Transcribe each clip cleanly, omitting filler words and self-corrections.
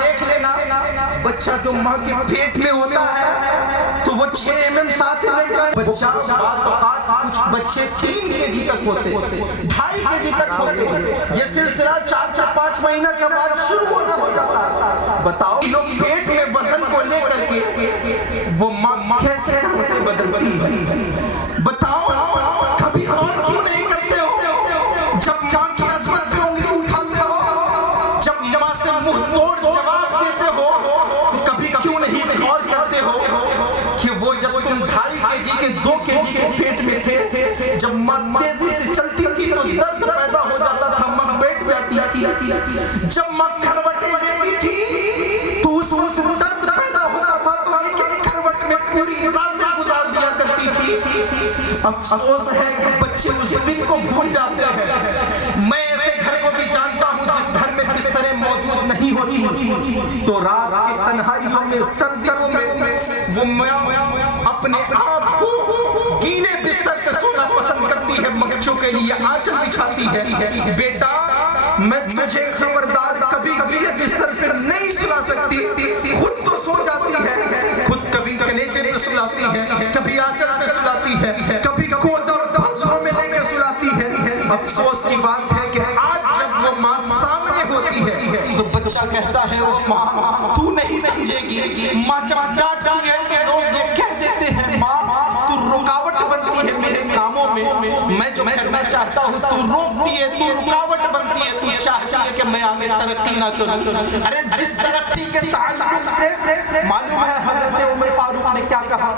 دیکھ لینا بچہ جو ماں کے پیٹ میں ہوتا ہے تو وہ 6 mm 7 mm کا بچہ، بعض اوقات کچھ بچے 3 kg تک ہوتے، 2.5 kg تک ہوتے، یہ سلسلہ 4 سے 5 مہینہ کے بعد شروع ہونا ہو جاتا ہے۔ بتاؤ لوگ پیٹ میں وزن کو لے کر کے وہ ماں کیسے کروٹیں بدلتی ہے؟ بتاؤ کبھی اور کیوں نہیں کرتے ہو؟ جب ماں کی عظمت پہ انگلی اٹھاتے ہو، جب ماں سے منہ توڑ جواب دیتے ہو، تو کبھی کیوں نہیں غور کرتے ہو کہ وہ جب تم 2.5 kg کے 2 kg کے پیٹ میں تھے، جب ماں تیزی سے چلتی تھی تو درد پیدا ہو جاتا تھا، ماں بیٹھ جاتی تھی، جب ماں کروٹیں لیتی تھی تو اس وقت درد پیدا ہوتا تھا، تو ایک ایک کروٹ میں پوری راتیں گزار دیا کرتی تھی۔ افسوس ہے کہ بچے اس دن کو بھول جاتے ہیں۔ میں ایسے گھر کو بھی جانتا ہوں جس گھر میں بستریں موجود نہیں ہوتی، تو رات کی تنہائیوں میں، سردیوں میں وہ اپنے آپ کو گیلے بستر پہ سونا پسند کرتی ہے، بچوں کے لیے آنچل بچھاتی ہے۔ بیٹا میں تجھے خبردار کبھی گیلے بستر پہ نہیں سلا سکتی، خود تو سو جاتی ہے، خود کبھی کلیجے پہ سلاتی ہے، کبھی آنچل پہ سلاتی ہے، کبھی گود اور بازو میں لے کے سلاتی ہے۔ افسوس کی بات ہے کہ آج جب وہ ماں سامنے ہوتی ہے تو بچہ کہتا ہے وہ ماں تو نہیں سمجھے گی۔ ماں جب ڈانٹتی ہے تو لوگ یہ کہہ دیتے ہیں ماں تو رکاوٹ بنتی ہے میرے کاموں میں جو کرنا چاہتا ہوں تو روکتی ہے، تو رکاوٹ بنتی ہے، تو چاہتی ہے کہ میں آگے ترقی نہ کروں۔ ارے جس ترقی کے تعلق سے معلوم ہے حضرت عمر فاروق نے کیا کہا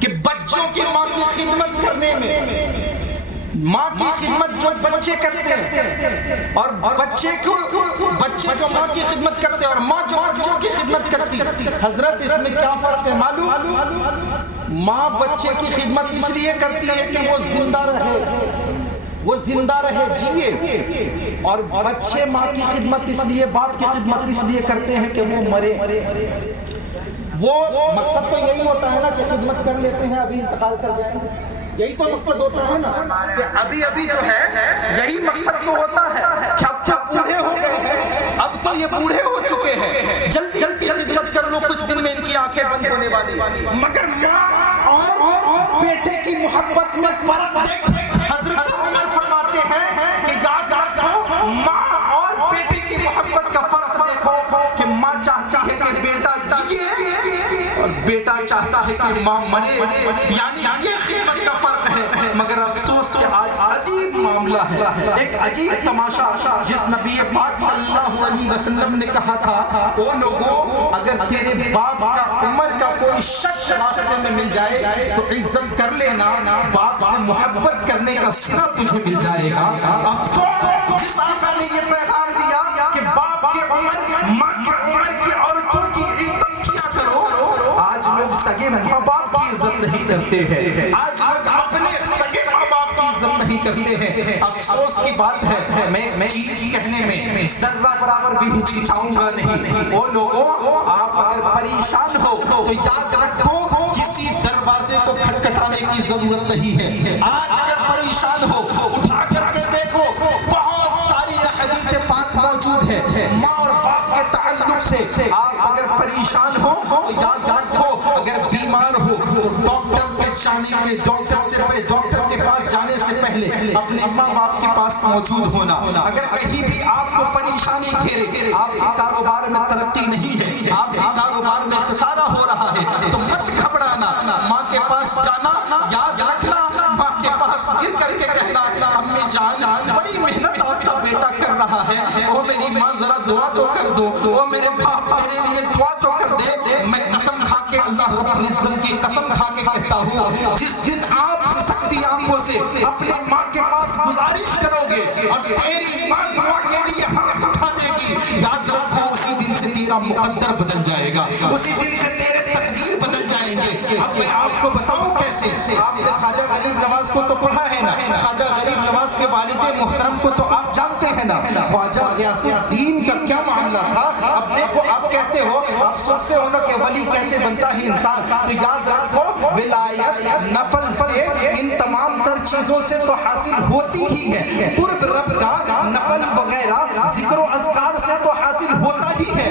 کہ بچوں کی ماں کی خدمت کرنے میں، ماں کی خدمت جو بچے کرتے ہیں اور بچے جو ماں کی خدمت کرتے ہیں اور ماں جو بچوں کی خدمت کرتی، حضرت اس میں کیا فرق ہے معلوم؟ ماں بچے کی خدمت اس لیے کرتی ہے کہ وہ زندہ رہے جیے، اور بچے ماں کی خدمت اس لیے، باپ کی خدمت اس لیے کرتے ہیں کہ وہ مرے۔ وہ مقصد تو یہی ہوتا ہے نا کہ خدمت کر لیتے ہیں ابھی انتقال کر جائیں گے، یہی تو مقصد ہوتا ہے نا کہ ابھی جو ہے یہی مقصد تو ہوتا ہے کہ اب جب بوڑھے ہو گئے ہیں، اب تو یہ بوڑھے ہو چکے ہیں، جلدی خدمت کر لو، کچھ دن میں ان کی آنکھیں بند ہونے والی۔ مگر ماں اور بیٹے کی محبت میں فرق دیکھ، حضرت عمر فرماتے ہیں کہ یاد رکھو ماں اور بیٹے کی محبت کا فرق دیکھو کہ ماں چاہتی ہے کہ بیٹا جیے اور بیٹا چاہتا ہے کہ ماں مرے، یعنی یہ خدمت کا فرق ہے۔ مگر افسوس کہ آج عجیب معاملہ ہے، ایک عجیب تماشا، جس نبی پاک صلی اللہ علیہ وسلم نے کہا تھا او لوگوں اگر تیرے باپ کا عمر کا کوئی شخص راستے میں مل جائے تو عزت کر لینا، باپ سے محبت کرنے کا صلہ تجھے مل جائے گا۔ افسوس جس آقا نے یہ پیغام دیا کہ باپ کے عمر، ماں کے عمر کی عورتوں کی عزت کیا کرو، آج لوگ سگے ماں باپ کی عزت نہیں کرتے ہیں، آج لوگ اپنے سگے ماں باپ کی عزت نہیں کرتے ہیں۔ افسوس کی بات ہے، میں چیز کہنے میں ذرہ برابر بھی ہچکچاؤں گا نہیں۔ وہ لوگوں آپ اگر پریشان ہو تو یاد رکھو کسی دروازے کو کھٹکھٹانے کی ضرورت نہیں ہے۔ آج اگر پریشان ہو اٹھا کر کے دیکھو، بہت ساری حدیث پاک موجود ہے ماں اور باپ کے تعلق سے۔ آپ اگر پریشان ہو تو یاد رکھو اگر بیمار ہو تو ڈاکٹر کے پاس جانے سے پہلے اپنے ماں باپ کے پاس موجود ہونا۔ اگر کہیں بھی آپ کو پریشانی گھیرے، آپ کے کاروبار میں ترقی نہیں ہے، آپ کے کاروبار میں خسارہ ہو رہا ہے، تو مت گھبرانا، ماں کے پاس جانا، یاد رکھنا ماں کے پاس گر کر کے کہنا امی جان بڑی محنت آپ کا بیٹا کر رہا ہے، او میری ماں ذرا دعا تو کر دو، او میرے باپ میرے لیے دعا تو کر دے۔ میں قسم کھا کے اللہ رب العزت کی قسم کھا کے کہتا ہوں جس دن آپ سکتی آنکھوں سے اپنے ماں کے پاس گزارش کرو گے اور تیری ماں دعا کے لیے ہاتھ اٹھا دے گی، یاد رکھو اسی دن سے تیرا مقدر بدل جائے گا، اسی دن سے تیرے تقدیر بدل جائیں گے۔ اب میں آپ کو بتاؤں کیسے، آپ نے خواجہ غریب نواز کو تو پڑھا ہے نا، خواجہ غریب نواز کے والد محترم کو تو آپ جانتے ہیں نا، خواجہ غیاث الدین کا کیا معاملہ تھا۔ اب دیکھو آپ کہتے ہو، آپ سوچتے ہو نا کہ ولی کیسے بنتا ہے انسان، تو یاد رکھو ولایت نفل سے ان تمام تر چیزوں سے تو حاصل ہوتی ہی ہے، قرب رب کا نفل وغیرہ ذکر و اذکار سے تو حاصل ہوتا ہی ہے،